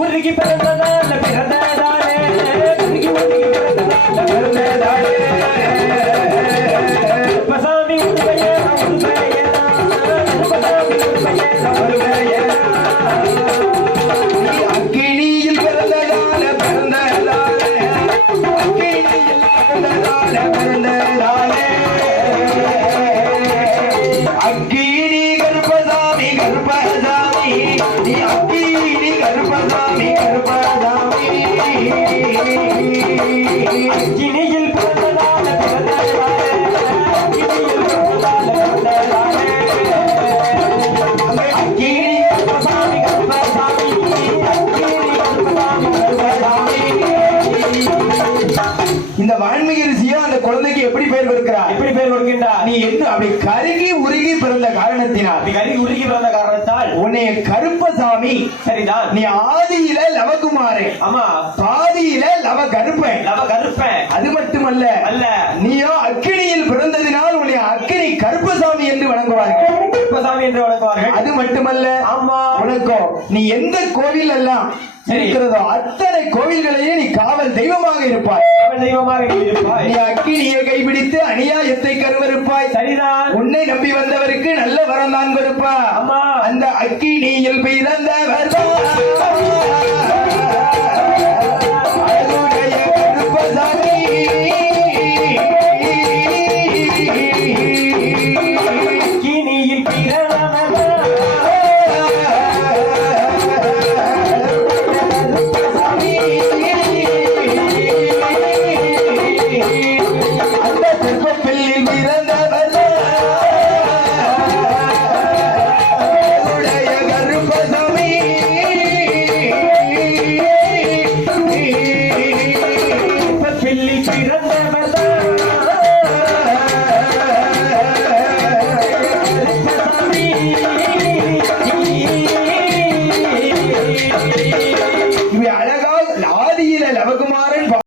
உருகி பிறந்ததால பிறந்ததாலே உருகி பிறந்ததாலே பசாமி உருமையே அக்கினியில் பிறந்ததால பிறந்ததாலே அக்கினியில் பிறந்ததால பிறந்ததாலே அக்கினி கருப்பசாமி கருப்பசாமி நீ அக்கினி கருப்பசாமி கருப்பசாமி அக்கினியில் பிறந்ததால பிறந்ததாலே அக்கினியில் பிறந்ததால பிறந்ததாலே அக்கினி கருப்பசாமி கருப்பசாமி அக்கினி கருப்பசாமி கருப்பசாமி. இந்த வான்மீகி ரிஷியா அந்த குழந்தைக்கு எப்படி பேர் கொடுக்கிறார்? எப்படி பேர் கொடுக்கின்றார்? நீ என்ன அப்படி கருகி உருகி பிறந்த காரணத்தினால் நீ கருகி உருகி பிறந்த காரணத்தால் உன்னை கருப்பசாமி. சரிதான். நீ ஆதியில லவகுமாரே, ஆமா, பாதியில லவ கருப்பன். லவ கருப்பன். அது மட்டுமல்ல அல்ல, நீயோ அக்கினியில் பிறந்ததினால் உன்னை அக்கினி கருப்பசாமி என்று வணங்குவார்கள். கருப்பசாமி என்று வணங்குவார்கள். அது மட்டுமல்ல, ஆமா, உனக்கோ நீ எந்த கோவில் எல்லாம் இருக்கிறதோ அத்தனை கோவில்களையே நீ காவல் தெய்வமாக இருப்பாய். காவல் தெய்வமாக இருப்பாய். நீ அக்கினியை கைபிடித்து அநியாயத்தை கருவறுப்பாய். சரிதான். உன்னை நம்பி வந்தவருக்கு நல்ல வரம் தான் கொடுப்பா. ஆமா, அந்த அக்கினியில் பிறந்தவர்